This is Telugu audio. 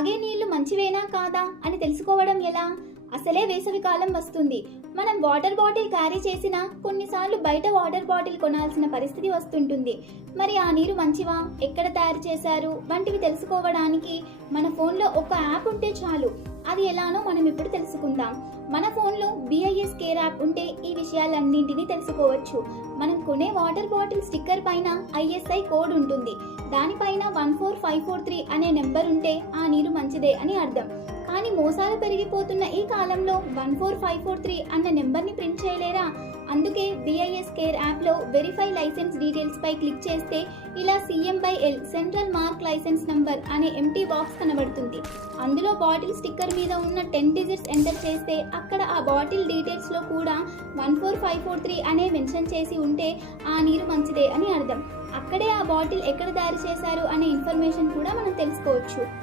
తాగే నీళ్లు మంచివేనా కాదా అని తెలుసుకోవడం ఎలా? అసలే వేసవికాలం వస్తుంది. మనం వాటర్ బాటిల్ క్యారీ చేసినా కొన్నిసార్లు బయట వాటర్ బాటిల్ కొనాల్సిన పరిస్థితి వస్తుంటుంది. మరి ఆ నీరు మంచివా, ఎక్కడ తయారు చేశారు వంటివి తెలుసుకోవడానికి మన ఫోన్లో ఒక యాప్ ఉంటే చాలు. అది ఎలానో మనం ఇప్పుడు తెలుసుకుందాం. మన ఫోన్లో BIS కేర్ యాప్ ఉంటే ఈ విషయాలన్నింటినీ తెలుసుకోవచ్చు. మనం కొనే వాటర్ బాటిల్ స్టిక్కర్ పైన ISI కోడ్ ఉంటుంది. దానిపైన 14543 అనే నెంబర్ ఉంటే ఆ నీరు మంచిదే అని అర్థం. కానీ మోసాలు పెరిగిపోతున్న ఈ కాలంలో 14543 అన్న నెంబర్ని ప్రింట్ చేయలేరా? అందుకే BIS కేర్ యాప్లో వెరిఫై లైసెన్స్ డీటెయిల్స్ పై క్లిక్ చేస్తే ఇలా CM/L central mark license number అనే ఎంటీ బాక్స్ కనబడుతుంది. అందులో బాటిల్ స్టిక్కర్ మీద ఉన్న 10 డిజిట్స్ ఎంటర్ చేస్తే అక్కడ ఆ బాటిల్ డీటెయిల్స్ లో కూడా 14543 అనే మెన్షన్ చేసి ఉంటే ఆ నీరు మంచిదే అని అర్థం. అక్కడే ఆ బాటిల్ ఎక్కడ తయారు చేశారు అనే ఇన్ఫర్మేషన్ కూడా మనం తెలుసుకోవచ్చు.